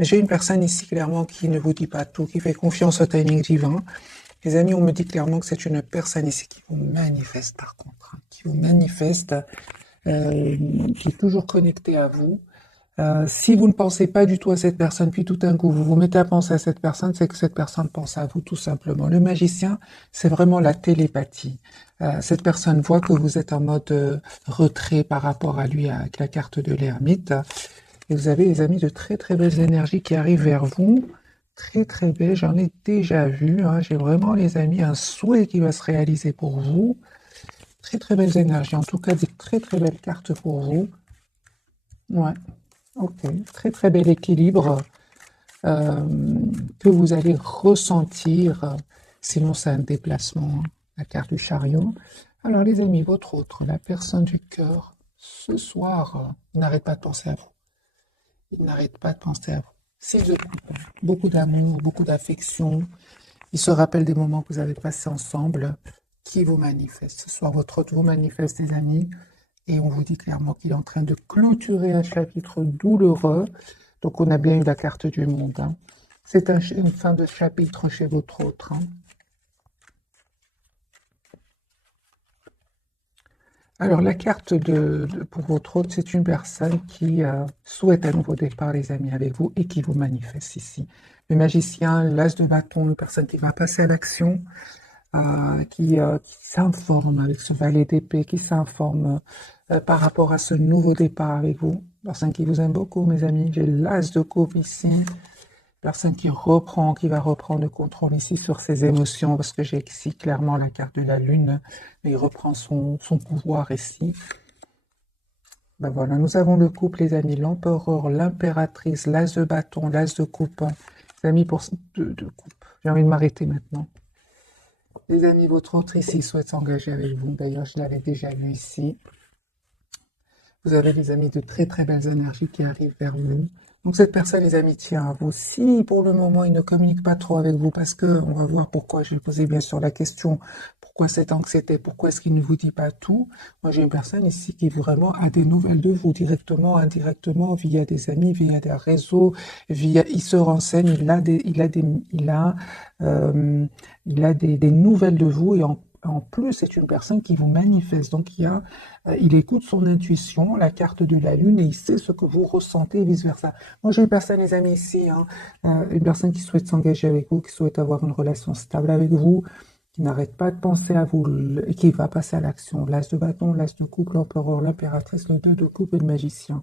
Mais j'ai une personne ici clairement qui ne vous dit pas tout, qui fait confiance au timing divin. Les amis, on me dit clairement que c'est une personne ici qui vous manifeste par contre, hein, qui vous manifeste, qui est toujours connectée à vous. Si vous ne pensez pas du tout à cette personne, puis tout d'un coup vous vous mettez à penser à cette personne, c'est que cette personne pense à vous tout simplement. Le magicien, c'est vraiment la télépathie. Cette personne voit que vous êtes en mode retrait par rapport à lui avec la carte de l'ermite. Et vous avez, les amis, de très très belles énergies qui arrivent vers vous. Très très belles, j'en ai déjà vu. Hein. J'ai vraiment, les amis, un souhait qui va se réaliser pour vous. Très très belles énergies, en tout cas des très très belles cartes pour vous. Ouais. Ok, très très bel équilibre que vous allez ressentir, sinon c'est un déplacement, hein, la carte du chariot. Alors les amis, votre autre, la personne du cœur, ce soir, il n'arrête pas de penser à vous. Il n'arrête pas de penser à vous. Six de coupe, beaucoup d'amour, beaucoup d'affection. Il se rappelle des moments que vous avez passés ensemble, qui vous manifeste. Ce soir, votre autre vous manifeste, les amis. Et on vous dit clairement qu'il est en train de clôturer un chapitre douloureux. Donc on a bien eu la carte du monde. Hein. C'est une fin de chapitre chez votre autre. Hein. Alors la carte pour votre autre, c'est une personne qui souhaite un nouveau départ, les amis, avec vous et qui vous manifeste ici. Le magicien, l'as de bâton, une personne qui va passer à l'action, qui s'informe avec ce valet d'épée, qui s'informe par rapport à ce nouveau départ avec vous. Personne qui vous aime beaucoup, mes amis. J'ai l'as de coupe ici. Personne qui reprend, qui va reprendre le contrôle ici sur ses émotions, parce que j'ai ici clairement la carte de la lune, mais il reprend son pouvoir ici. Ben voilà, nous avons le couple, les amis, l'empereur, l'impératrice, l'as de bâton, l'as de coupe. Les amis, pour de coupe. J'ai envie de m'arrêter maintenant. Les amis, votre autre ici souhaite s'engager avec vous. D'ailleurs, je l'avais déjà vu ici. Vous avez, les amis, de très très belles énergies qui arrivent vers vous. Donc cette personne, les amis, tient à vous. Si pour le moment, il ne communique pas trop avec vous, parce que on va voir pourquoi, je vais poser bien sûr la question, pourquoi cette anxiété, pourquoi est-ce qu'il ne vous dit pas tout. Moi, j'ai une personne ici qui vraiment a des nouvelles de vous, directement, indirectement, via des amis, via des réseaux, il se renseigne, il a des nouvelles de vous, et en plus, c'est une personne qui vous manifeste. Donc, il écoute son intuition, la carte de la lune, et il sait ce que vous ressentez et vice-versa. Moi, j'ai une personne, les amis, ici, hein, une personne qui souhaite s'engager avec vous, qui souhaite avoir une relation stable avec vous, qui n'arrête pas de penser à vous et qui va passer à l'action. L'as de bâton, l'as de coupe, l'empereur, l'impératrice, le 2 de coupe et le magicien.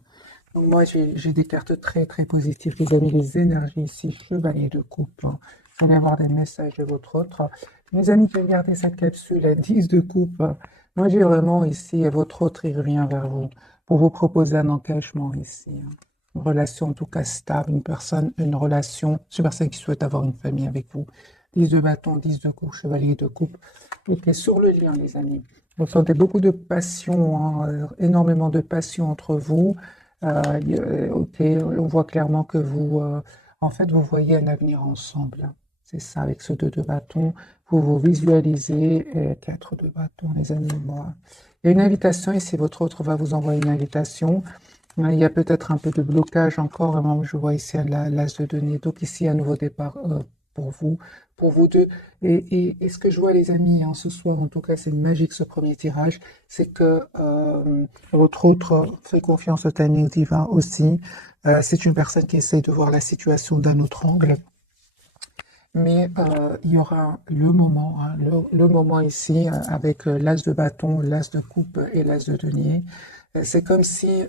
Donc, moi, j'ai des cartes très, très positives. Les amis, les énergies ici, chevalier de coupe. Hein. Vous allez avoir des messages de votre autre. Mes amis qui regardez cette capsule, à 10 de coupe, moi j'ai vraiment ici, et votre autre il revient vers vous, pour vous proposer un engagement ici. Hein. Une relation en tout cas stable, une relation, c'est une personne qui souhaite avoir une famille avec vous. 10 de bâton, 10 de coupe, chevalier de coupe. Ok, sur le lien les amis, vous sentez beaucoup de passion, hein, énormément de passion entre vous. Ok, on voit clairement que vous, en fait, vous voyez un avenir ensemble. C'est ça, avec ce 2 de bâton, vous vous visualisez, 4 de bâton, les amis, moi. Il y a une invitation ici, votre autre va vous envoyer une invitation. Il y a peut-être un peu de blocage encore, je vois ici l'as de denier, donc ici un nouveau départ pour vous deux. Et ce que je vois les amis, hein, ce soir, en tout cas c'est magique ce premier tirage, c'est que votre autre fait confiance au timing divin aussi. C'est une personne qui essaie de voir la situation d'un autre angle. Mais il y aura le moment, hein, le moment ici, avec l'as de bâton, l'as de coupe et l'as de denier. C'est comme si,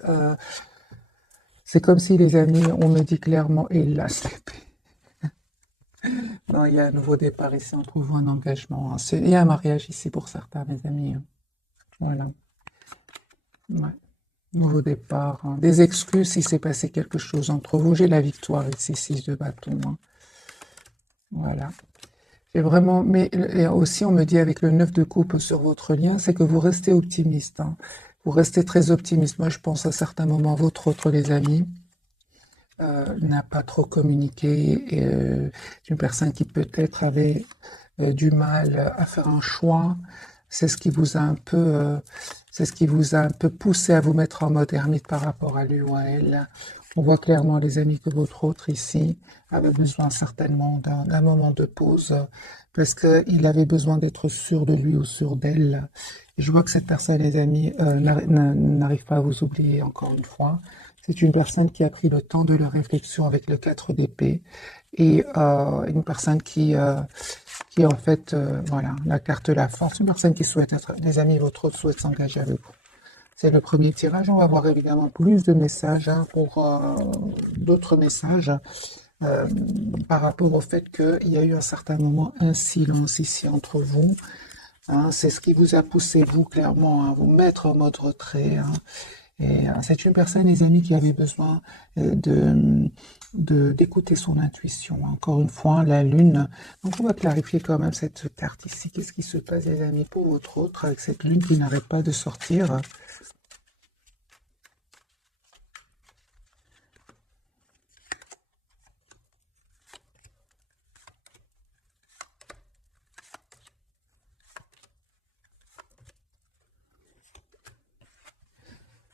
les amis, on me dit clairement, et l'as d'épée. Non, il y a un nouveau départ ici, on trouve un engagement. Hein. Il y a un mariage ici pour certains, mes amis. Hein. Voilà. Ouais. Nouveau départ. Hein. Des excuses si s'est passé quelque chose entre vous. J'ai la victoire ici, 6 de bâton. Hein. Voilà. J'ai vraiment, mais aussi on me dit avec le 9 de coupe sur votre lien, c'est que vous restez optimiste. Hein. Vous restez très optimiste. Moi, je pense à certains moments, votre autre, les amis, n'a pas trop communiqué. Une personne qui peut-être avait du mal à faire un choix. C'est ce qui vous a un peu, c'est ce qui vous a un peu poussé à vous mettre en mode ermite par rapport à lui ou à elle. On voit clairement, les amis, que votre autre ici avait besoin certainement d'un moment de pause parce qu'il avait besoin d'être sûr de lui ou sûr d'elle. Et je vois que cette personne, les amis, n'arrive pas à vous oublier encore une fois. C'est une personne qui a pris le temps de la réflexion avec le 4 d'épée et une personne qui en fait, voilà, la carte de la force, une personne qui souhaite être, les amis, votre autre souhaite s'engager avec vous. C'est le premier tirage. On va voir évidemment plus de messages pour d'autres messages euh, par rapport au fait qu'il y a eu à un certain moment un silence ici entre vous. Hein. C'est ce qui vous a poussé, vous, clairement, à vous mettre en mode retrait. Hein. Et c'est une personne, les amis, qui avait besoin d'écouter son intuition. Encore une fois, la lune. Donc, on va clarifier quand même cette carte ici. Qu'est-ce qui se passe, les amis, pour votre autre, avec cette lune qui n'arrête pas de sortir?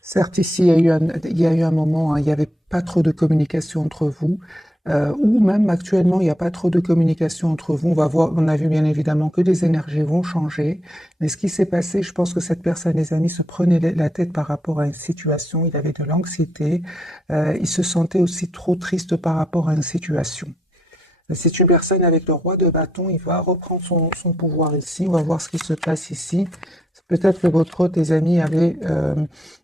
Certes, ici, il y a eu un moment, hein, il n'y avait pas trop de communication entre vous, ou même actuellement, il n'y a pas trop de communication entre vous. On va voir, on a vu bien évidemment que les énergies vont changer, mais ce qui s'est passé, je pense que cette personne, les amis, se prenait la tête par rapport à une situation, il avait de l'anxiété, il se sentait aussi trop triste par rapport à une situation. C'est une personne avec le roi de bâton, il va reprendre son pouvoir ici, on va voir ce qui se passe ici. Peut-être que votre autre, les amis, avait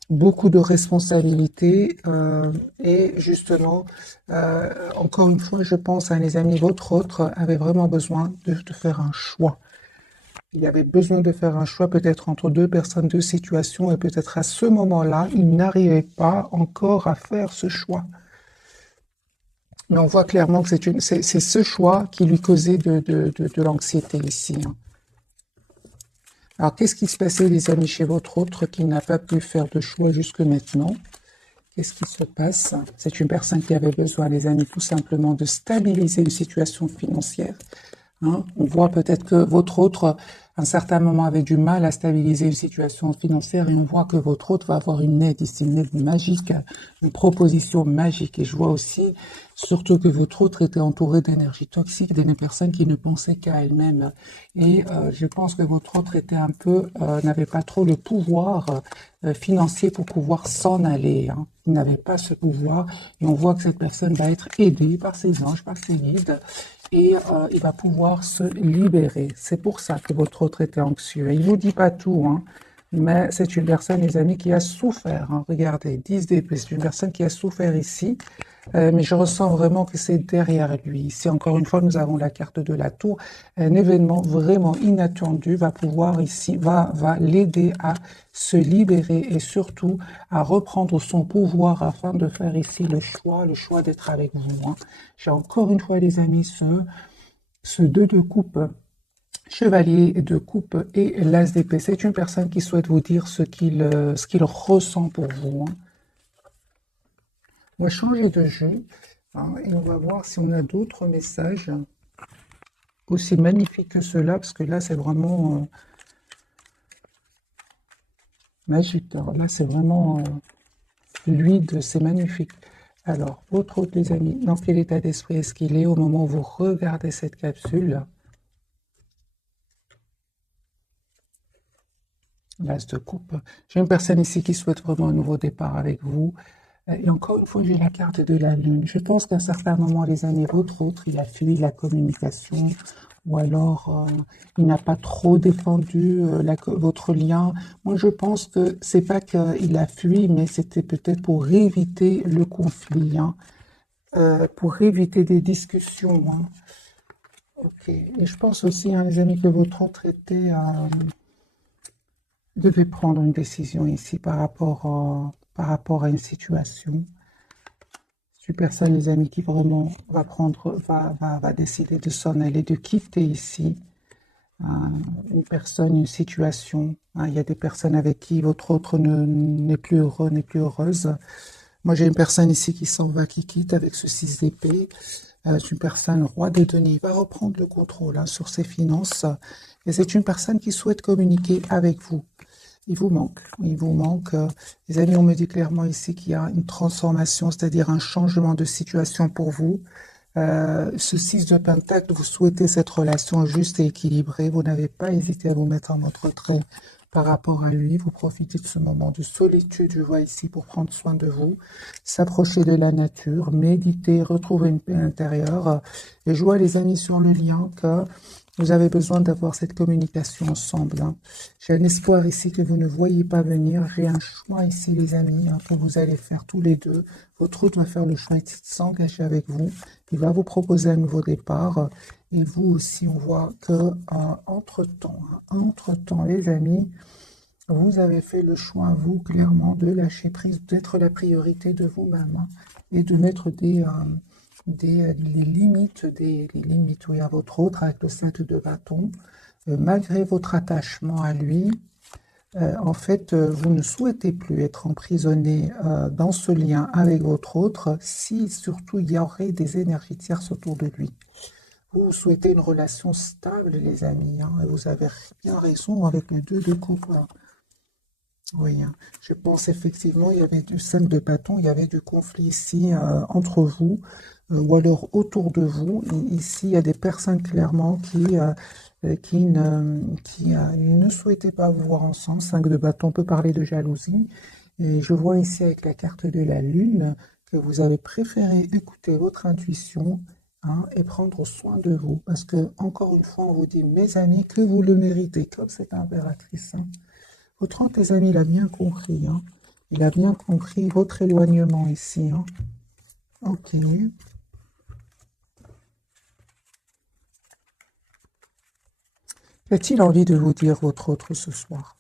beaucoup de responsabilités et justement, encore une fois, je pense à les amis, votre autre avait vraiment besoin de faire un choix. Il avait besoin de faire un choix peut-être entre deux personnes, deux situations et peut-être à ce moment-là, il n'arrivait pas encore à faire ce choix. Mais on voit clairement que c'est ce choix qui lui causait de l'anxiété ici. Hein. Alors, qu'est-ce qui se passait, les amis, chez votre autre qui n'a pas pu faire de choix jusque maintenant? Qu'est-ce qui se passe? C'est une personne qui avait besoin, les amis, tout simplement de stabiliser une situation financière. Hein. On voit peut-être que votre autre, à un certain moment, avait du mal à stabiliser une situation financière et on voit que votre autre va avoir une aide ici, une aide magique, une proposition magique. Et je vois aussi, surtout que votre autre était entouré d'énergie toxique, d'une personne qui ne pensait qu'à elle-même. Et je pense que votre autre était un peu, n'avait pas trop le pouvoir financier pour pouvoir s'en aller. Hein. Il n'avait pas ce pouvoir et on voit que cette personne va être aidée par ses anges, par ses guides et il va pouvoir se libérer. C'est pour ça que votre autre était anxieux. Il ne vous dit pas tout, hein, mais c'est une personne, les amis, qui a souffert. Hein. Regardez, 10 d'épée, c'est une personne qui a souffert ici, mais je ressens vraiment que c'est derrière lui. Ici, encore une fois, nous avons la carte de la tour. Un événement vraiment inattendu va pouvoir ici, va l'aider à se libérer et surtout à reprendre son pouvoir afin de faire ici le choix d'être avec vous. Hein. J'ai encore une fois, les amis, ce 2 de coupe, chevalier de coupe et l'as d'épée. C'est une personne qui souhaite vous dire ce qu'il ressent pour vous. Hein. On va changer de jeu hein, et on va voir si on a d'autres messages aussi magnifiques que ceux-là, parce que là, c'est vraiment magique. Alors là, c'est vraiment fluide, c'est magnifique. Alors, votre autre, les amis, dans quel état d'esprit est-ce qu'il est au moment où vous regardez cette capsule? L'as de coupe. J'ai une personne ici qui souhaite vraiment un nouveau départ avec vous. Et encore une fois, j'ai la carte de la lune. Je pense qu'à un certain moment, les années, votre autre, il a fui la communication ou alors il n'a pas trop défendu votre lien. Moi, je pense que c'est pas qu'il a fui, mais c'était peut-être pour éviter le conflit, hein, pour éviter des discussions. Hein. Ok. Et je pense aussi, hein, les amis, que votre autre devait prendre une décision ici par rapport à une situation. C'est une personne, les amis, qui vraiment va décider de s'en aller, de quitter ici une personne, une situation. Hein. Il y a des personnes avec qui votre autre n'est plus heureux, n'est plus heureuse. Moi, j'ai une personne ici qui s'en va, qui quitte avec ce 6 d'épée. C'est une personne, roi des deniers, il va reprendre le contrôle hein, sur ses finances. Et c'est une personne qui souhaite communiquer avec vous. Il vous manque. Il vous manque. Les amis, on me dit clairement ici qu'il y a une transformation, c'est-à-dire un changement de situation pour vous. Ce 6 de Pentacle, vous souhaitez cette relation juste et équilibrée. Vous n'avez pas hésité à vous mettre en mode retrait par rapport à lui. Vous profitez de ce moment de solitude, je vois ici, pour prendre soin de vous, s'approcher de la nature, méditer, retrouver une paix intérieure. Et je vois, les amis, sur le lien que vous avez besoin d'avoir cette communication ensemble. Hein. J'ai un espoir ici que vous ne voyez pas venir. J'ai un choix ici, les amis, hein, que vous allez faire tous les deux. Votre autre va faire le choix de s'engager avec vous. Il va vous proposer un nouveau départ. Et vous aussi, on voit que entre-temps, les amis, vous avez fait le choix, vous, clairement, de lâcher prise, d'être la priorité de vous-même, hein, et de mettre les limites, oui, à votre autre avec le 5 de bâton. Malgré votre attachement à lui, en fait, vous ne souhaitez plus être emprisonné dans ce lien avec votre autre si surtout il y aurait des énergies tierces autour de lui. Vous souhaitez une relation stable, les amis, hein, et vous avez bien raison avec le 2 de coupe. Oui, hein. Je pense effectivement, il y avait du 5 de bâton, il y avait du conflit ici entre vous, ou alors autour de vous. Et ici, il y a des personnes clairement qui ne souhaitaient pas vous voir ensemble. 5 de bâton peut parler de jalousie. Et je vois ici avec la carte de la lune que vous avez préféré écouter votre intuition, hein, et prendre soin de vous. Parce que, encore une fois, on vous dit, mes amis, que vous le méritez, comme cette impératrice. Hein. Votre autre, les amis, il a bien compris. Hein. Il a bien compris votre éloignement ici. Hein. Ok. A-t-il envie de vous dire votre autre ce soir?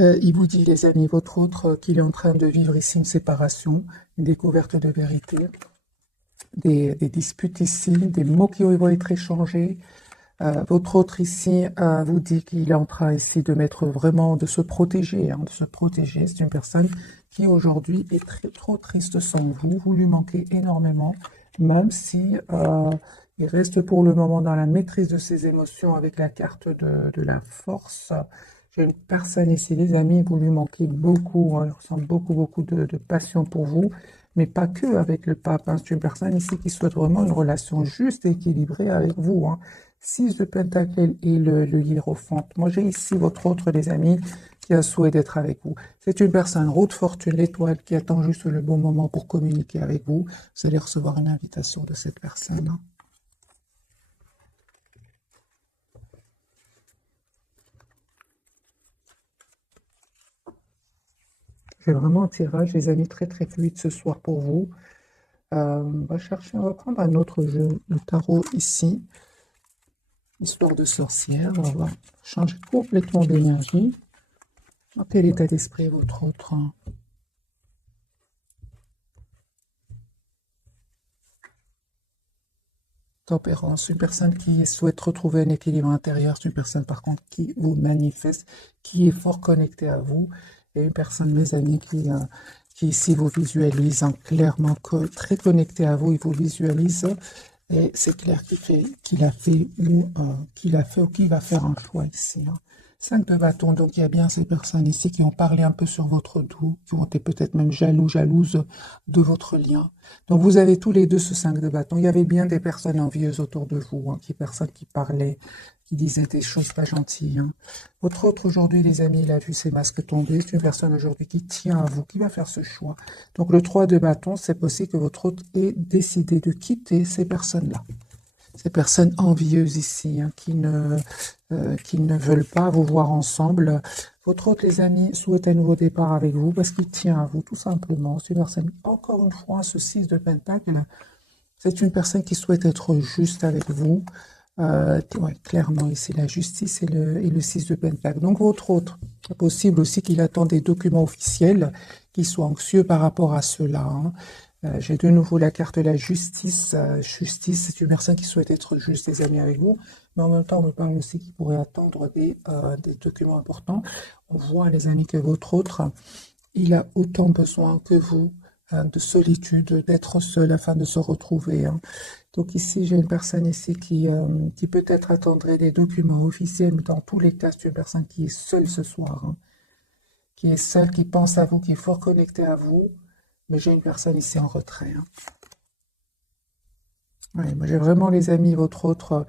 Il vous dit, les amis, votre autre, qu'il est en train de vivre ici une séparation, une découverte de vérité, des disputes ici, des mots qui vont être échangés. Votre autre ici vous dit qu'il est en train ici de mettre vraiment, de se protéger, hein, de se protéger. C'est une personne qui aujourd'hui est trop triste sans vous. Vous lui manquez énormément, même si il reste pour le moment dans la maîtrise de ses émotions avec la carte de la force. J'ai une personne ici, les amis, vous lui manquez beaucoup, hein, il ressent beaucoup de passion pour vous, mais pas que avec le pape. Hein. C'est une personne ici qui souhaite vraiment une relation juste et équilibrée avec vous. Hein. 6 de Pentacle et le hiérophante. Moi, j'ai ici votre autre, les amis, qui a souhait d'être avec vous. C'est une personne, roue de fortune, l'étoile, qui attend juste le bon moment pour communiquer avec vous. Vous allez recevoir une invitation de cette personne. Hein. J'ai vraiment un tirage, les amis, très fluide ce soir pour vous. On va prendre un autre jeu, le tarot ici. Histoire de sorcière, on va changer complètement d'énergie. Dans quel état d'esprit est votre autre? Tempérance, une personne qui souhaite retrouver un équilibre intérieur, c'est une personne par contre qui vous manifeste, qui est fort connectée à vous, et une personne, mes amis, qui ici vous visualise hein, clairement très connectée à vous, il vous visualise, et c'est clair qu'il a fait ou qu'il va faire un choix ici. Hein. 5 de bâton, donc il y a bien ces personnes ici qui ont parlé un peu sur votre dos, qui ont été peut-être même jalouses de votre lien. Donc vous avez tous les deux ce 5 de bâton. Il y avait bien des personnes envieuses autour de vous, hein, personnes qui parlaient, qui disaient des choses pas gentilles. Hein. Votre autre aujourd'hui, les amis, il a vu ses masques tomber. C'est une personne aujourd'hui qui tient à vous, qui va faire ce choix. Donc le 3 de bâton, c'est possible que votre autre ait décidé de quitter ces personnes-là. Ces personnes envieuses ici, hein, qui ne veulent pas vous voir ensemble. Votre autre, les amis, souhaite un nouveau départ avec vous parce qu'il tient à vous, tout simplement. C'est une personne, encore une fois, ce 6 de Pentacle, c'est une personne qui souhaite être juste avec vous. Ouais, clairement, ici, la justice et le 6 de Pentacle. Donc, votre autre, c'est possible aussi qu'il attend des documents officiels, qu'il soit anxieux par rapport à cela. Hein. J'ai de nouveau la carte de la justice. Justice, c'est une personne qui souhaite être juste, les amis, avec vous. Mais en même temps, on me parle aussi qu'il pourrait attendre des documents importants. On voit, les amis, que votre autre, il a autant besoin que vous de solitude, d'être seul afin de se retrouver, hein. Donc ici, j'ai une personne ici qui peut-être attendrait des documents officiels, mais dans tous les cas, c'est une personne qui est seule ce soir, hein, qui est seule, qui pense à vous, qui est fort connectée à vous, mais j'ai une personne ici en retrait, hein. Oui, moi j'ai vraiment les amis, votre autre,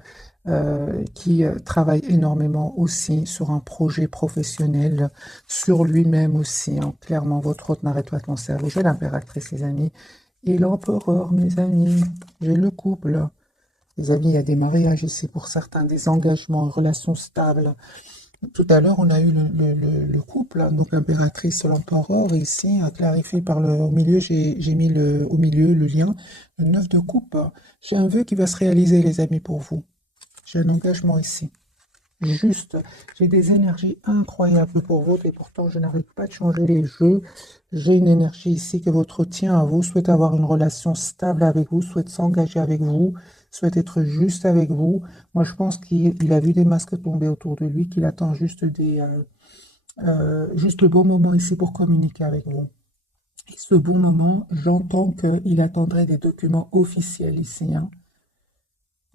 qui travaille énormément aussi sur un projet professionnel, sur lui-même aussi, hein. Clairement, votre autre n'arrête pas de penser à vous. J'ai l'impératrice, les amis, et l'empereur, mes amis. J'ai le couple. Les amis, il y a des mariages ici pour certains, des engagements, une relation stable. Tout à l'heure, on a eu le couple, hein, donc l'impératrice, l'empereur, ici, clarifié par au milieu, j'ai mis au milieu le lien, le 9 de coupe. J'ai un vœu qui va se réaliser, les amis, pour vous. J'ai un engagement ici. Juste, j'ai des énergies incroyables pour vous et pourtant je n'arrive pas de changer les jeux. J'ai une énergie ici que votre tient à vous, souhaite avoir une relation stable avec vous, souhaite s'engager avec vous, souhaite être juste avec vous. Moi, je pense qu'il a vu des masques tomber autour de lui, qu'il attend juste juste le bon moment ici pour communiquer avec vous. Et ce bon moment, j'entends qu'il attendrait des documents officiels ici, hein.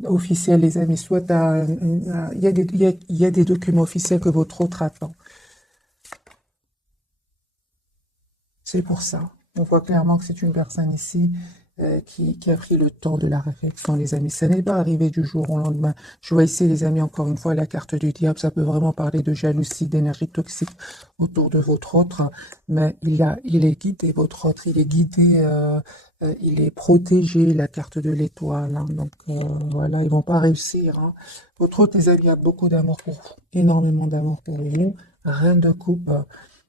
Officiels, les amis, soit il y a il y a des documents officiels que votre autre attend. C'est pour ça. On voit clairement que c'est une personne ici qui a pris le temps de la réflexion, les amis. Ça n'est pas arrivé du jour au lendemain. Je vois ici, les amis, encore une fois, la carte du diable. Ça peut vraiment parler de jalousie, d'énergie toxique autour de votre autre. Mais il est guidé, votre autre. Il est guidé, il est protégé, la carte de l'étoile, hein. Donc, voilà, ils vont pas réussir, hein. Votre autre, les amis, a beaucoup d'amour pour vous. Énormément d'amour pour vous. Reine de coupe.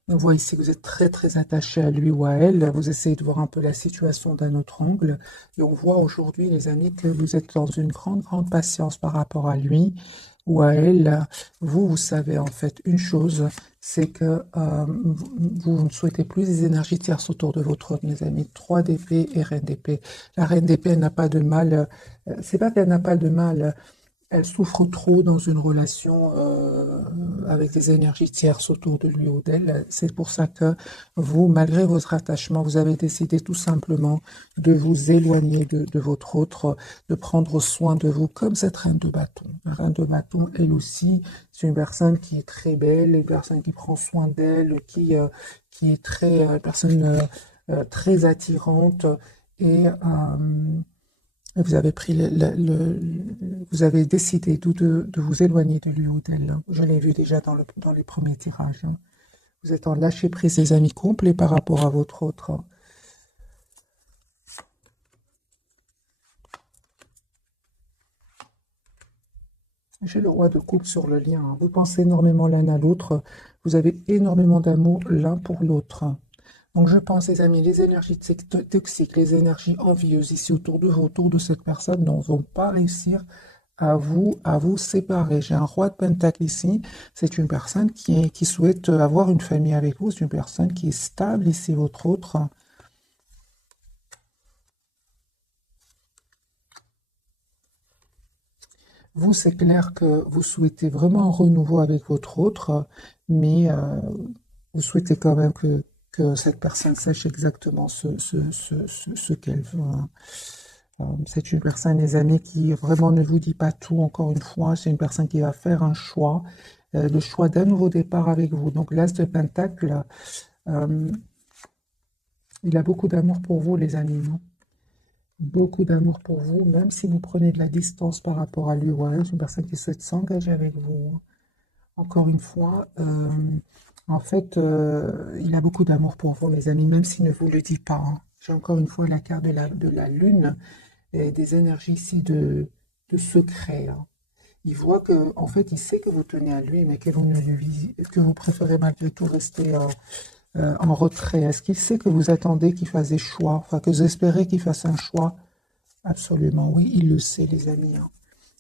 On voit ici que vous êtes très très attaché à lui ou à elle. Vous essayez de voir un peu la situation d'un autre angle. Et on voit aujourd'hui, les amis, que vous êtes dans une grande patience par rapport à lui ou à elle. Vous savez en fait une chose, c'est que vous ne souhaitez plus des énergies tierces autour de votre autre, mes amis. 3 d'épée et reine d'épée. La reine d'épée, elle n'a pas de mal. C'est pas qu'elle n'a pas de mal. Elle souffre trop dans une relation avec des énergies tierces autour de lui ou d'elle. C'est pour ça que vous, malgré votre attachement, vous avez décidé tout simplement de vous éloigner de votre autre, de prendre soin de vous, comme cette reine de bâton. La reine de bâton, elle aussi, c'est une personne qui est très belle, une personne qui prend soin d'elle, qui est personne très attirante et vous avez pris vous avez décidé de vous éloigner de lui ou d'elle, hein. Je l'ai vu déjà dans les premiers tirages, hein. Vous êtes en lâcher prise, les amis, complet par rapport à votre autre, hein. J'ai le roi de coupe sur le lien, hein. Vous pensez énormément l'un à l'autre. Vous avez énormément d'amour l'un pour l'autre. Donc je pense, les amis, les énergies toxiques, les énergies envieuses ici autour de vous, autour de cette personne, ne vont pas réussir à vous séparer. J'ai un roi de pentacle ici. C'est une personne qui souhaite avoir une famille avec vous. C'est une personne qui est stable ici, votre autre. Vous, c'est clair que vous souhaitez vraiment un renouveau avec votre autre, mais vous souhaitez quand même que cette personne sache exactement ce qu'elle veut, hein. C'est une personne, les amis, qui vraiment ne vous dit pas tout, encore une fois. C'est une personne qui va faire un choix, le choix d'un nouveau départ avec vous. Donc, l'As de Pentacle, euh, il a beaucoup d'amour pour vous, les amis, hein. Beaucoup d'amour pour vous, même si vous prenez de la distance par rapport à lui. Ouais, c'est une personne qui souhaite s'engager avec vous, hein. Encore une fois, en fait, il a beaucoup d'amour pour vous, les amis, même s'il ne vous le dit pas, hein. J'ai encore une fois la carte de la lune et des énergies ici de secret, hein. Il voit que, en fait, il sait que vous tenez à lui, mais que vous ne lui, que vous préférez malgré tout rester en retrait. Est-ce qu'il sait que vous attendez qu'il fasse des choix, enfin que vous espérez qu'il fasse un choix? Absolument, oui, il le sait, les amis, hein.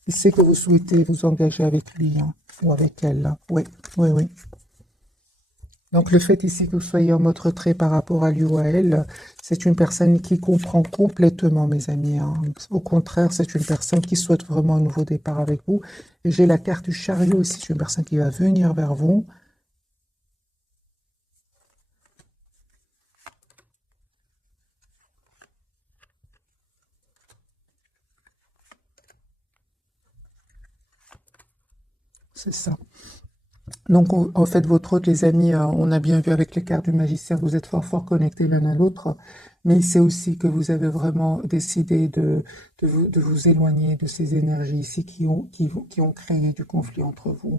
Il sait que vous souhaitez vous engager avec lui, hein, ou avec elle, hein. Oui, oui, oui. Donc le fait ici que vous soyez en mode retrait par rapport à lui ou à elle, c'est une personne qui comprend complètement, mes amis, hein. Au contraire, c'est une personne qui souhaite vraiment un nouveau départ avec vous. Et j'ai la carte du chariot ici, c'est une personne qui va venir vers vous. c'est ça. Donc, en fait, votre hôte, les amis, on a bien vu avec les cartes du magicien, vous êtes fort, fort connectés l'un à l'autre, mais c'est aussi que vous avez vraiment décidé de vous éloigner de ces énergies ici qui ont créé du conflit entre vous.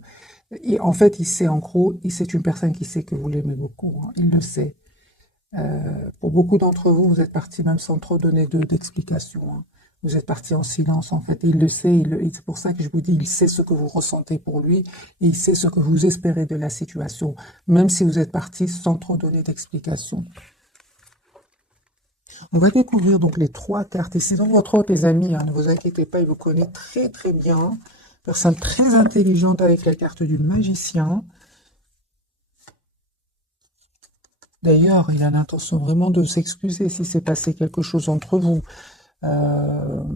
Et en fait, il sait, en gros, c'est une personne qui sait que vous l'aimez beaucoup, hein, il le sait. Pour beaucoup d'entre vous, vous êtes partis même sans trop donner d'explications, hein. Vous êtes partis en silence, en fait. Et il le sait, c'est pour ça que je vous dis, il sait ce que vous ressentez pour lui, et il sait ce que vous espérez de la situation, même si vous êtes partis sans trop donner d'explications. On va découvrir donc les trois cartes. Et c'est dans votre hôte, les amis, hein, ne vous inquiétez pas, il vous connaît très très bien. Personne très intelligente avec la carte du magicien. D'ailleurs, il a l'intention vraiment de s'excuser si s'est passé quelque chose entre vous. On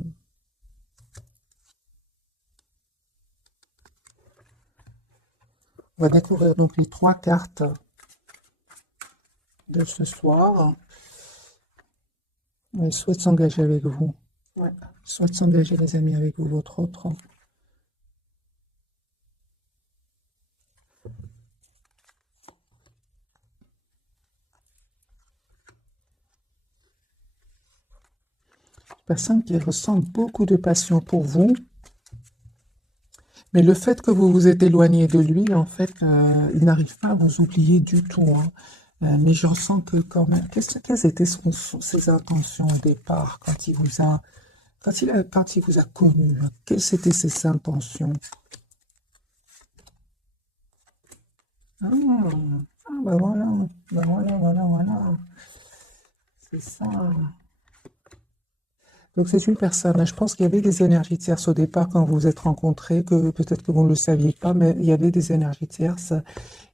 va découvrir donc les trois cartes de ce soir. Il souhaite s'engager avec vous. Ouais. Il souhaite s'engager, les amis, avec vous, votre autre. Personne qui ressent beaucoup de passion pour vous. Mais le fait que vous vous êtes éloigné de lui, en fait, il n'arrive pas à vous oublier du tout, hein. Mais je ressens que quand même, quelles étaient ses intentions au départ quand il vous a, quand il vous a connu, hein, quelles étaient ses intentions? Ah, ah, bah voilà, bah voilà, voilà, voilà, c'est ça. Donc c'est une personne, je pense qu'il y avait des énergies tierces au départ quand vous vous êtes rencontrés, que peut-être que vous ne le saviez pas, mais il y avait des énergies tierces.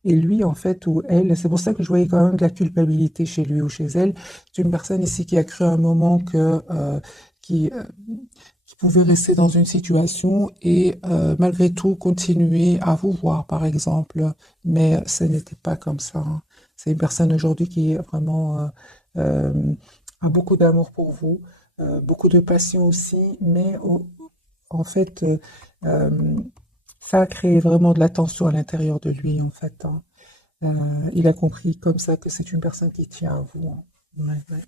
Et lui, en fait, ou elle, c'est pour ça que je voyais quand même de la culpabilité chez lui ou chez elle. C'est une personne ici qui a cru à un moment qui, euh, qui pouvait rester dans une situation et malgré tout continuer à vous voir, par exemple. Mais ce n'était pas comme ça, hein. C'est une personne aujourd'hui qui est vraiment a beaucoup d'amour pour vous, beaucoup de passion aussi, mais en fait, euh, ça a créé vraiment de la tension à l'intérieur de lui, en fait, hein. Il a compris comme ça que c'est une personne qui tient à vous, hein. Ouais, ouais.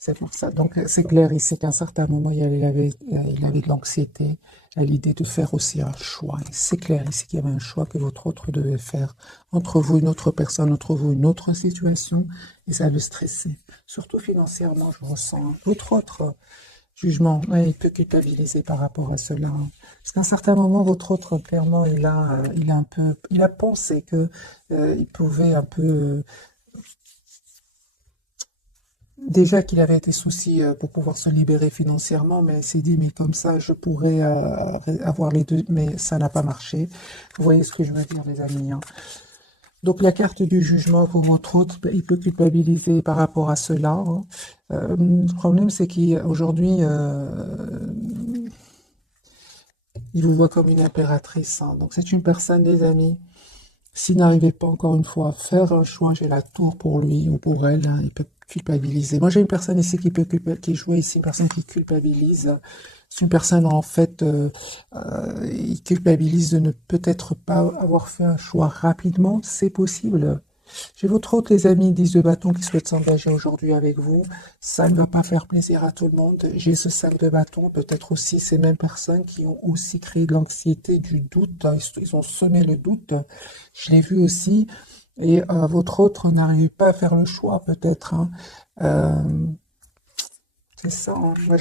C'est pour ça. Donc, c'est clair ici qu'à un certain moment, il avait de l'anxiété à l'idée de faire aussi un choix. Et c'est clair ici qu'il y avait un choix que votre autre devait faire entre vous, une autre personne, entre vous, une autre situation. Et ça le stressait. Surtout financièrement, je ressens, hein. Votre autre jugement, ouais, il peut culpabiliser par rapport à cela, hein. Parce qu'à un certain moment, votre autre, clairement, il a pensé que il pouvait un peu déjà qu'il avait des soucis pour pouvoir se libérer financièrement, mais il s'est dit, mais comme ça, je pourrais avoir les deux, mais ça n'a pas marché. Vous voyez ce que je veux dire, les amis, hein. Donc la carte du jugement pour votre autre, ben, il peut culpabiliser par rapport à cela, hein. Le problème, c'est qu'aujourd'hui, il vous voit comme une impératrice, hein. Donc c'est une personne, les amis. S'il n'arrivait pas encore une fois à faire un choix, j'ai la tour pour lui ou pour elle, hein, il peut culpabiliser. Moi, j'ai une personne ici qui joue ici, une personne qui culpabilise. C'est une personne, en fait, il culpabilise de ne peut-être pas avoir fait un choix rapidement. C'est possible. J'ai votre autre, les amis, 10 de bâton qui souhaitent s'engager aujourd'hui avec vous. Ça ne va pas faire plaisir à tout le monde. J'ai ce 5 de bâton, peut-être aussi ces mêmes personnes qui ont aussi créé de l'anxiété, du doute. Ils ont semé le doute. Je l'ai vu aussi. Et votre autre n'arrive pas à faire le choix, peut-être, hein. Euh, c'est ça, hein. Moi,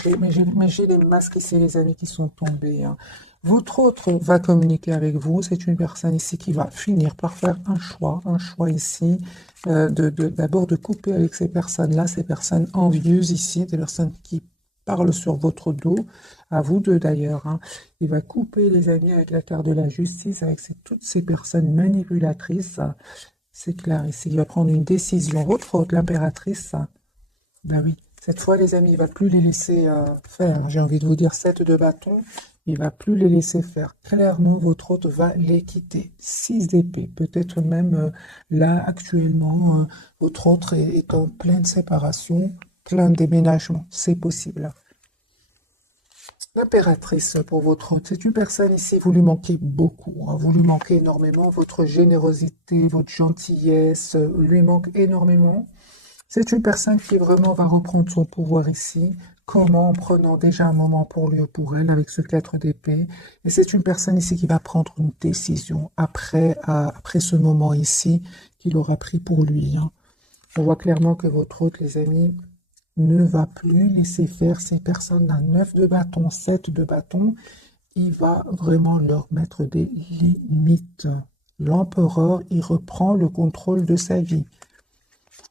mais j'ai des masques ici, les amis, qui sont tombés, hein. Votre autre va communiquer avec vous. C'est une personne ici qui va finir par faire un choix ici, d'abord de couper avec ces personnes-là, ces personnes envieuses ici, des personnes qui parlent sur votre dos, à vous deux d'ailleurs, hein. Il va couper, les amis, avec la carte de la justice, avec toutes ces personnes manipulatrices. C'est clair ici, il va prendre une décision. Votre autre, l'impératrice, ben oui. Cette fois, les amis, il va plus les laisser faire. J'ai envie de vous dire 7 de bâton. Il va plus les laisser faire. Clairement, votre hôte va les quitter. 6 d'épée. Peut-être même là, actuellement, votre hôte est en pleine séparation, plein déménagement. C'est possible. L'impératrice pour votre hôte, c'est une personne ici, vous lui manquez beaucoup, hein, vous lui manquez énormément, votre générosité, votre gentillesse lui manque énormément. C'est une personne qui vraiment va reprendre son pouvoir ici. Comment? En prenant déjà un moment pour lui ou pour elle avec ce 4 d'épée. Et c'est une personne ici qui va prendre une décision après ce moment ici qu'il aura pris pour lui, hein. On voit clairement que votre hôte, les amis, ne va plus laisser faire ces personnes d'un 9 de bâton, 7 de bâton. Il va vraiment leur mettre des limites. L'empereur, il reprend le contrôle de sa vie.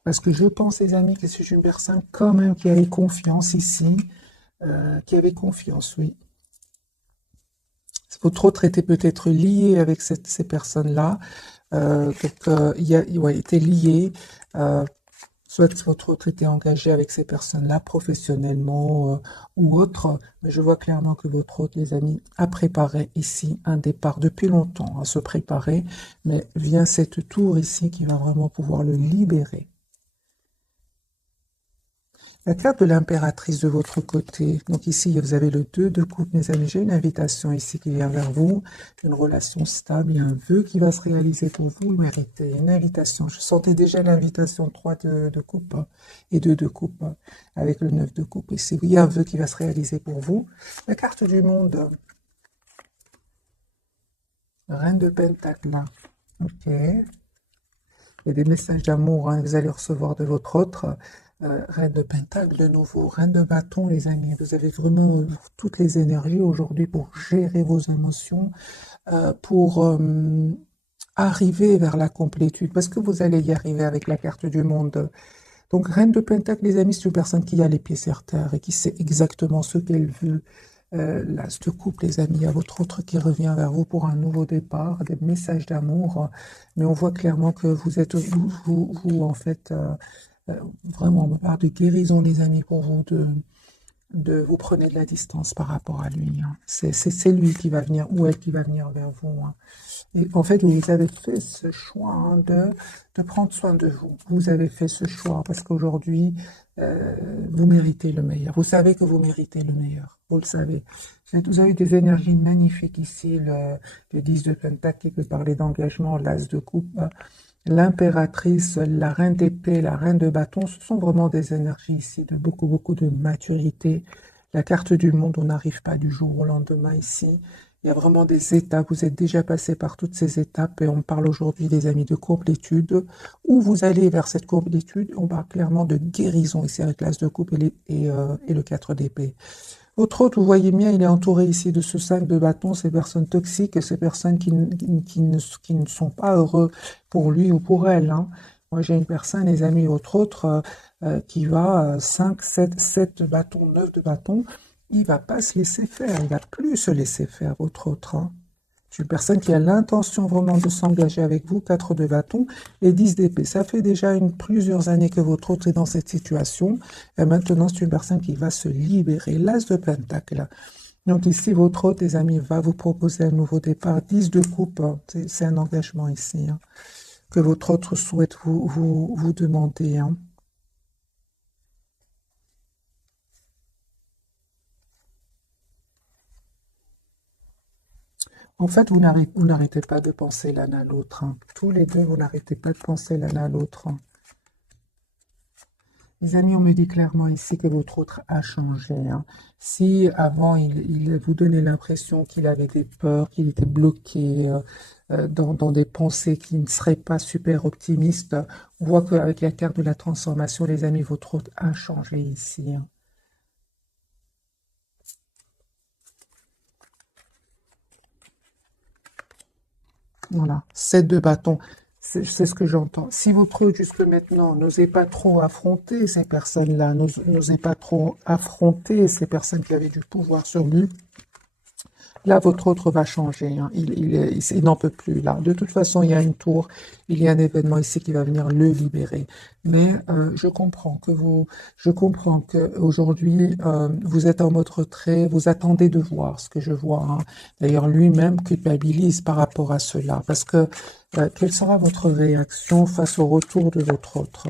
Parce que je pense, les amis, que c'est une personne quand même qui avait confiance ici, qui avait confiance, oui. Votre autre était peut-être lié avec ces personnes-là, il était lié, soit votre autre était engagé avec ces personnes-là professionnellement ou autre, mais je vois clairement que votre autre, les amis, a préparé ici un départ depuis longtemps, à se préparer, mais vient cette tour ici qui va vraiment pouvoir le libérer. La carte de l'impératrice de votre côté. Donc ici, vous avez le 2 de coupe, mes amis. J'ai une invitation ici qui vient vers vous. Une relation stable. Il y a un vœu qui va se réaliser pour vous. Le méritez. Une invitation. Je sentais déjà l'invitation 3 de coupe et 2 de coupe avec le 9 de coupe. Ici, il y a un vœu qui va se réaliser pour vous. La carte du monde. Reine de Pentacle. Ok. Il y a des messages d'amour que vous allez recevoir de votre autre. Reine de Pentacle de nouveau, Reine de Bâton, les amis. Vous avez vraiment toutes les énergies aujourd'hui pour gérer vos émotions, pour arriver vers la complétude, parce que vous allez y arriver avec la carte du monde. Donc, Reine de Pentacle, les amis, c'est une personne qui a les pieds sur terre et qui sait exactement ce qu'elle veut. L'As de coupe, les amis, il y a votre autre qui revient vers vous pour un nouveau départ, des messages d'amour, mais on voit clairement que vous êtes, vous en fait, vraiment, on parle de guérison, les amis, pour vous, vous prenez de la distance par rapport à lui, hein. C'est lui qui va venir, ou elle qui va venir vers vous, hein. Et en fait, vous avez fait ce choix, hein, de prendre soin de vous. Vous avez fait ce choix parce qu'aujourd'hui, vous méritez le meilleur. Vous savez que vous méritez le meilleur. Vous le savez. Vous avez des énergies magnifiques ici. Le 10 de Pentacle qui peut parler d'engagement, l'As de coupe, l'impératrice, la reine d'épée, la reine de bâton. Ce sont vraiment des énergies ici de beaucoup, beaucoup de maturité. La carte du monde, on n'arrive pas du jour au lendemain ici. Il y a vraiment des étapes, vous êtes déjà passé par toutes ces étapes et on parle aujourd'hui, les amis, de complétude. Où vous allez vers cette complétude, on parle clairement de guérison ici avec l'As de coupe et le 4 d'épée. Votre autre, vous voyez bien, il est entouré ici de ce 5 de bâton, ces personnes toxiques, ces personnes qui ne sont pas heureux pour lui ou pour elle, hein. Moi, j'ai une personne, les amis, votre autre, qui va 5, 7 de bâton, 9 de bâton. Il va pas se laisser faire, il va plus se laisser faire, votre autre, hein. C'est une personne qui a l'intention vraiment de s'engager avec vous, 4 de bâton et 10 d'épée. Ça fait déjà plusieurs années que votre autre est dans cette situation. Et maintenant, c'est une personne qui va se libérer. L'As de Pentacle. Donc ici, votre autre, les amis, va vous proposer un nouveau départ. 10 de coupe, hein. C'est un engagement ici, hein, que votre autre souhaite vous demander, hein. En fait, vous n'arrêtez pas de penser l'un à l'autre, hein. Tous les deux, vous n'arrêtez pas de penser l'un à l'autre, hein. Les amis, on me dit clairement ici que votre autre a changé, hein. Si avant, il vous donnait l'impression qu'il avait des peurs, qu'il était bloqué dans des pensées qui ne seraient pas super optimistes, on voit qu'avec la carte de la transformation, les amis, votre autre a changé ici, hein. Voilà, 7 de bâton, c'est ce que j'entends. Si votre jusque maintenant n'osez pas trop affronter ces personnes-là, n'osez pas trop affronter ces personnes qui avaient du pouvoir sur lui, Là, votre autre va changer, hein. Il n'en peut plus là. De toute façon, il y a une tour, il y a un événement ici qui va venir le libérer. Mais je comprends que aujourd'hui, vous êtes en mode retrait, vous attendez de voir ce que je vois, hein. D'ailleurs, lui-même culpabilise par rapport à cela, parce que quelle sera votre réaction face au retour de votre autre?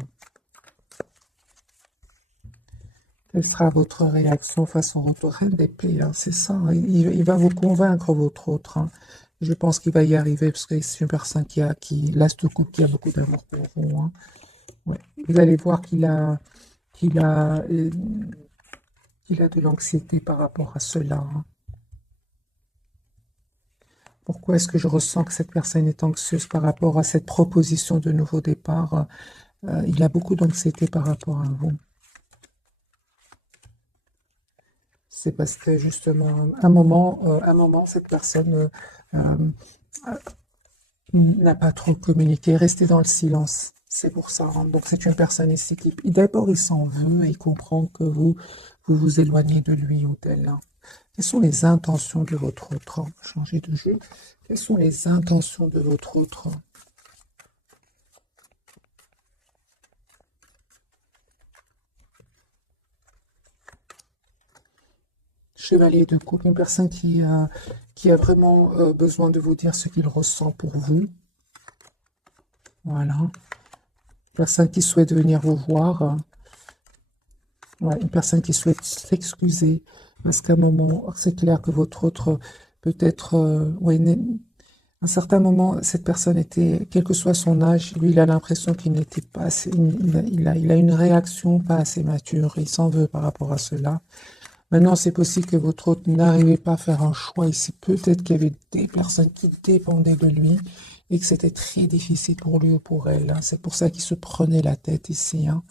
Quelle sera votre réaction face au retour? Reine d'épée, hein, c'est ça, hein. Il va vous convaincre, votre autre, hein. Je pense qu'il va y arriver parce que c'est une personne l'as de coupe, qui a beaucoup d'amour pour vous, hein. Ouais. Vous allez voir qu'il a, euh, qu'il a de l'anxiété par rapport à cela, hein. Pourquoi est-ce que je ressens que cette personne est anxieuse par rapport à cette proposition de nouveau départ? Il a beaucoup d'anxiété par rapport à vous. C'est parce que justement, un moment, cette personne euh, n'a pas trop communiqué, resté dans le silence. C'est pour ça, hein. Donc c'est une personne ici qui, d'abord, il s'en veut et il comprend que vous éloignez de lui ou d'elle, hein. Quelles sont les intentions de votre autre? On va changer de jeu. Quelles sont les intentions de votre autre? Chevalier de coupe, une personne qui a vraiment besoin de vous dire ce qu'il ressent pour vous. Voilà. Personne qui souhaite venir vous voir. Ouais, une personne qui souhaite s'excuser. Parce qu'à un moment, c'est clair que votre autre, peut-être, ouais, à un certain moment, cette personne était, quel que soit son âge, lui, il a l'impression qu'il n'était pas assez, il a une réaction pas assez mature. Il s'en veut par rapport à cela. Maintenant, c'est possible que votre autre n'arrivait pas à faire un choix ici. Peut-être qu'il y avait des personnes qui dépendaient de lui et que c'était très difficile pour lui ou pour elle, hein. C'est pour ça qu'il se prenait la tête ici, hein.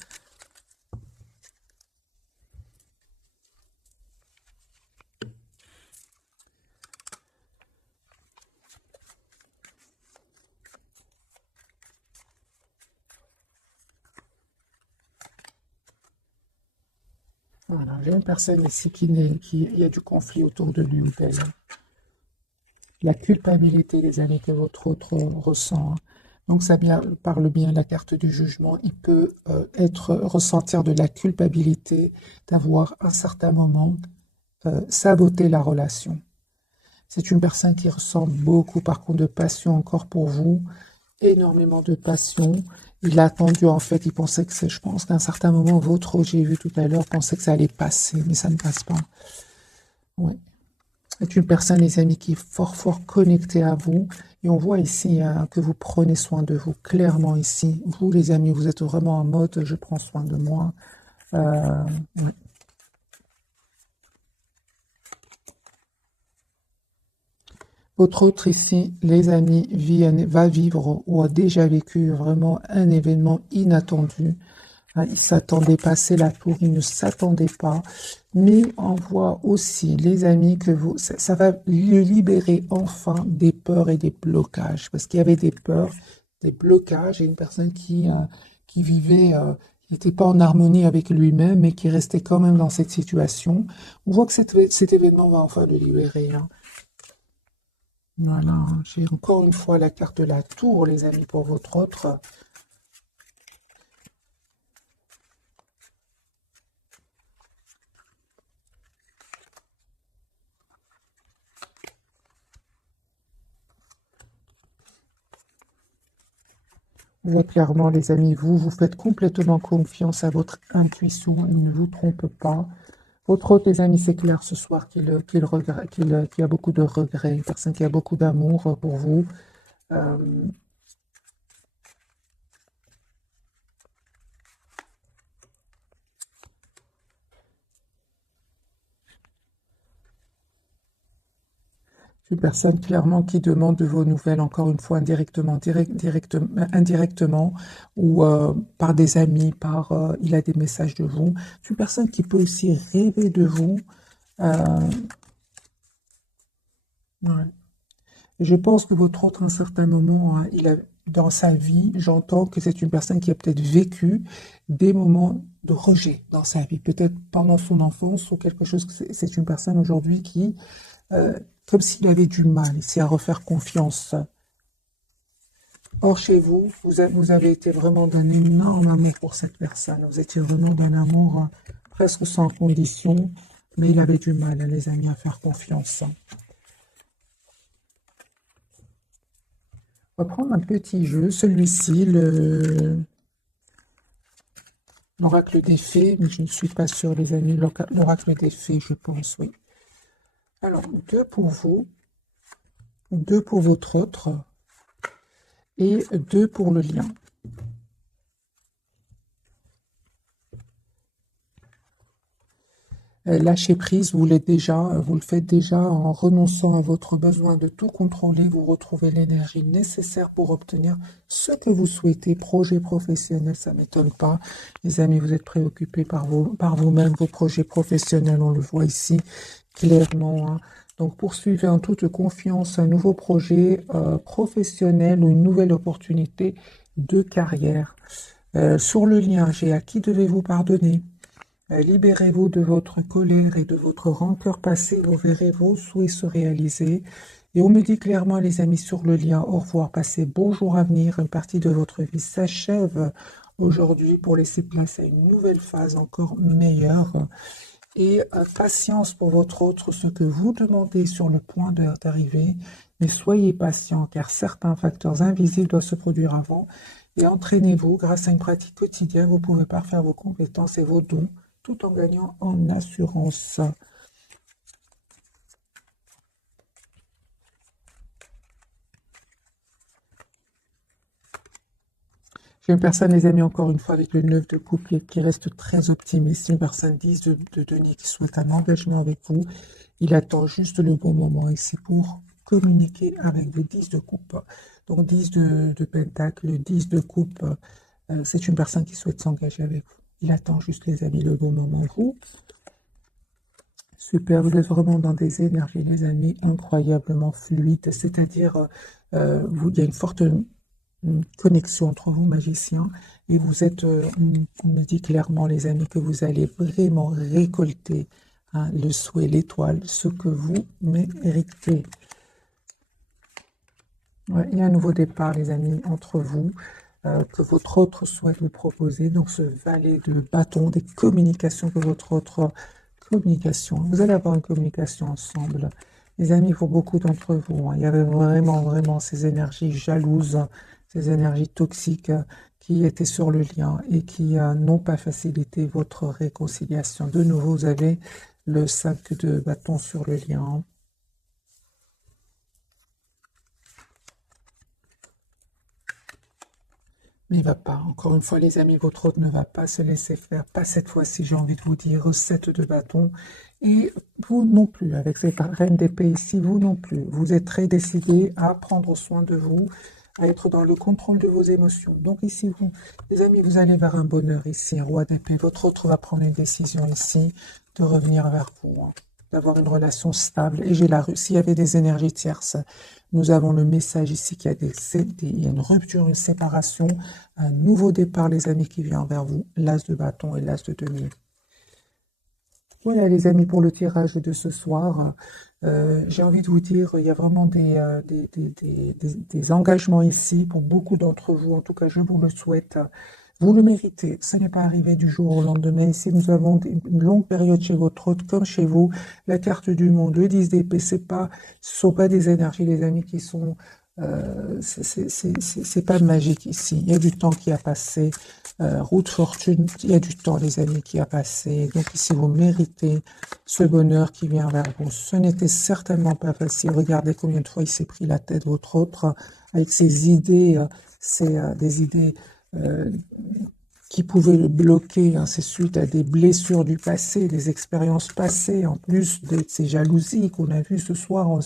Voilà, j'ai une personne ici il y a du conflit autour de lui ou d'elle, hein. La culpabilité, les amis, que votre autre ressent, hein. Donc parle bien la carte du jugement. Il peut ressentir de la culpabilité d'avoir à un certain moment saboté la relation. C'est une personne qui ressent beaucoup, par contre, de passion encore pour vous, énormément de passion. Il a attendu, en fait, il pensait que je pense qu'à un certain moment, votre, j'ai vu tout à l'heure, pensait que ça allait passer, mais ça ne passe pas. Ouais. C'est une personne, les amis, qui est fort, fort connectée à vous. Et on voit ici que vous prenez soin de vous, clairement ici. Vous, les amis, vous êtes vraiment en mode, je prends soin de moi. Ouais. Votre autre ici, les amis, va vivre ou a déjà vécu vraiment un événement inattendu. Il ne s'attendait pas, c'est la tour, il ne s'attendait pas. Mais on voit aussi, les amis, que ça va le libérer enfin des peurs et des blocages. Parce qu'il y avait des peurs, des blocages, et une personne qui vivait, qui n'était pas en harmonie avec lui-même, mais qui restait quand même dans cette situation. On voit que cet événement va enfin le libérer, hein. Voilà, hein. J'ai encore une fois la carte de la tour, les amis, pour votre autre. Là, clairement, les amis, vous faites complètement confiance à votre intuition, il ne vous trompe pas. Votre autre, les amis, c'est clair ce soir qu'il a beaucoup de regrets, une personne qui a beaucoup d'amour pour vous. Euh, une personne clairement qui demande de vos nouvelles, encore une fois, indirectement, ou par des amis, il a des messages de vous. C'est une personne qui peut aussi rêver de vous. Euh, ouais. Je pense que votre autre, à un certain moment, hein, dans sa vie, j'entends que c'est une personne qui a peut-être vécu des moments de rejet dans sa vie, peut-être pendant son enfance ou quelque chose. C'est une personne aujourd'hui qui comme s'il avait du mal ici à refaire confiance. Or, chez vous, vous avez été vraiment d'un énorme amour pour cette personne. Vous étiez vraiment d'un amour presque sans condition, mais il avait du mal, hein, les amis, à faire confiance. On va prendre un petit jeu, celui-ci, l'oracle des fées, mais je ne suis pas sûre, les amis, l'oracle des fées, je pense, oui. Alors, 2 pour vous, 2 pour votre autre, et 2 pour le lien. Lâcher prise, vous l'êtes déjà, vous le faites déjà en renonçant à votre besoin de tout contrôler. Vous retrouvez l'énergie nécessaire pour obtenir ce que vous souhaitez. Projet professionnel, ça ne m'étonne pas. Les amis, vous êtes préoccupés par vous-même, vos projets professionnels, on le voit ici clairement, hein. Donc, poursuivez en toute confiance un nouveau projet professionnel ou une nouvelle opportunité de carrière. Sur le lien, j'ai à qui devez-vous pardonner? Libérez-vous de votre colère et de votre rancœur passée, vous verrez vos souhaits se réaliser. Et on me dit clairement, les amis, sur le lien, au revoir, passez bon jour à venir, une partie de votre vie s'achève aujourd'hui pour laisser place à une nouvelle phase encore meilleure. Et patience pour votre autre, ce que vous demandez sur le point d'arriver, mais soyez patient car certains facteurs invisibles doivent se produire avant. Et entraînez-vous, grâce à une pratique quotidienne, vous pouvez parfaire vos compétences et vos dons, tout en gagnant en assurance. J'ai une personne, les amis, encore une fois, avec le 9 de coupe qui reste très optimiste. Une personne 10 de denier qui souhaite un engagement avec vous. Il attend juste le bon moment ici pour communiquer avec vous. 10 de coupe. Donc 10 de pentacle, 10 de coupe. C'est une personne qui souhaite s'engager avec vous. Il attend juste, les amis, le bon moment. Vous, super, vous êtes vraiment dans des énergies, les amis, incroyablement fluides. C'est-à-dire, il y a une forte connexion entre vous, magiciens, et vous êtes, on me dit clairement, les amis, que vous allez vraiment récolter, hein, le souhait, l'étoile, ce que vous méritez. Ouais, il y a un nouveau départ, les amis, entre vous, que votre autre souhaite vous proposer. Donc, ce valet de bâton, des communications que votre autre communication. Vous allez avoir une communication ensemble. Les amis, pour beaucoup d'entre vous, hein, il y avait vraiment ces énergies jalouses, ces énergies toxiques qui étaient sur le lien et qui n'ont pas facilité votre réconciliation. De nouveau, vous avez le 5 de bâton sur le lien. Mais il ne va pas. Encore une fois, les amis, votre autre ne va pas se laisser faire. Pas cette fois-ci, j'ai envie de vous dire, 7 de bâton. Et vous non plus, avec cette reine d'épée ici, vous non plus. Vous êtes très décidé à prendre soin de vous, à être dans le contrôle de vos émotions. Donc ici, vous, les amis, vous allez vers un bonheur ici, roi d'épée. Votre autre va prendre une décision ici de revenir vers vous, hein, d'avoir une relation stable. Et j'ai la rue. S'il y avait des énergies tierces, nous avons le message ici qu'il y a il y a une rupture, une séparation, un nouveau départ, les amis, qui vient vers vous. L'as de bâton et l'as de denier. Voilà, les amis, pour le tirage de ce soir. J'ai envie de vous dire, il y a vraiment des engagements ici pour beaucoup d'entre vous. En tout cas, je vous le souhaite. Vous le méritez. Ce n'est pas arrivé du jour au lendemain. Ici, nous avons une longue période chez votre hôte, comme chez vous. La carte du monde, le 10 d'épée, ce sont pas des énergies, les amis, qui sont... c'est pas magique ici. Il y a du temps qui a passé. Route fortune, il y a du temps, les amis, qui a passé. Donc ici, vous méritez ce bonheur qui vient vers vous. Ce n'était certainement pas facile. Regardez combien de fois il s'est pris la tête, votre autre, avec ses idées. C'est des idées qui pouvaient le bloquer. Hein. C'est suite à des blessures du passé, des expériences passées, en plus de ces jalousies qu'on a vues ce soir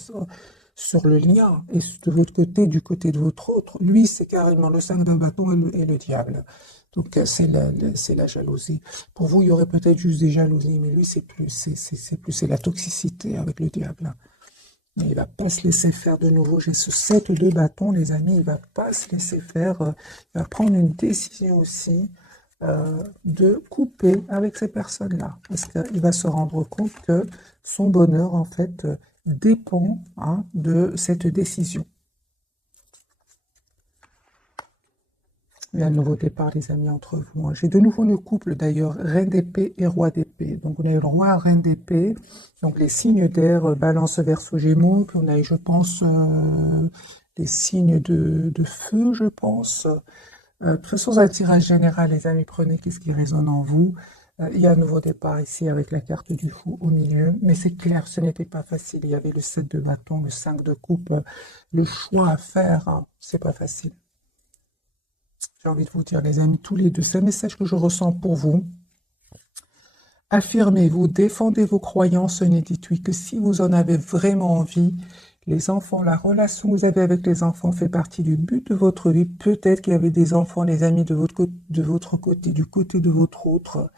sur le lien. Et de votre côté, du côté de votre autre, lui, c'est carrément le 5 de bâton et le diable. Donc, c'est la jalousie. Pour vous, il y aurait peut-être juste des jalousies, mais lui, c'est la toxicité avec le diable. Mais il ne va pas se laisser faire de nouveau. J'ai ce 7 de bâton, les amis, il ne va pas se laisser faire. Il va prendre une décision aussi de couper avec ces personnes-là. Parce qu'il va se rendre compte que son bonheur, en fait, dépend hein, de cette décision. Il y a un nouveau départ, les amis, entre vous. Hein. J'ai de nouveau le couple, d'ailleurs, reine d'épée et roi d'épée. Donc, on a eu le roi, reine d'épée. Donc, les signes d'air, balance, verseau, gémeaux. Puis, on a eu, je pense, les signes de feu, je pense. Faisons un tirage général, les amis. Prenez qu'est-ce qui résonne en vous. Il y a un nouveau départ ici avec la carte du fou au milieu. Mais c'est clair, ce n'était pas facile. Il y avait le 7 de bâton, le 5 de coupe. Le choix à faire, hein, c'est pas facile. J'ai envie de vous dire, les amis, tous les deux, c'est un message que je ressens pour vous. Affirmez-vous, défendez vos croyances, ne dites oui que si vous en avez vraiment envie. Les enfants, la relation que vous avez avec les enfants fait partie du but de votre vie. Peut-être qu'il y avait des enfants, les amis, de votre côté, du côté de votre autre,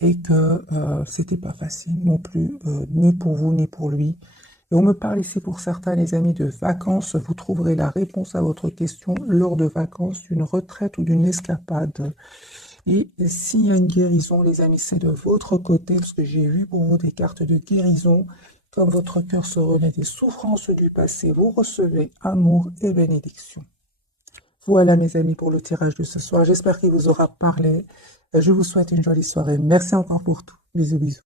et que c'était pas facile non plus, ni pour vous, ni pour lui. Et on me parle ici pour certains, les amis, de vacances. Vous trouverez la réponse à votre question lors de vacances, d'une retraite ou d'une escapade. Et s'il y a une guérison, les amis, c'est de votre côté, parce que j'ai vu pour vous des cartes de guérison. Comme votre cœur se remet des souffrances du passé, vous recevez amour et bénédiction. Voilà, mes amis, pour le tirage de ce soir. J'espère qu'il vous aura parlé. Je vous souhaite une jolie soirée. Merci encore pour tout. Bisous, bisous.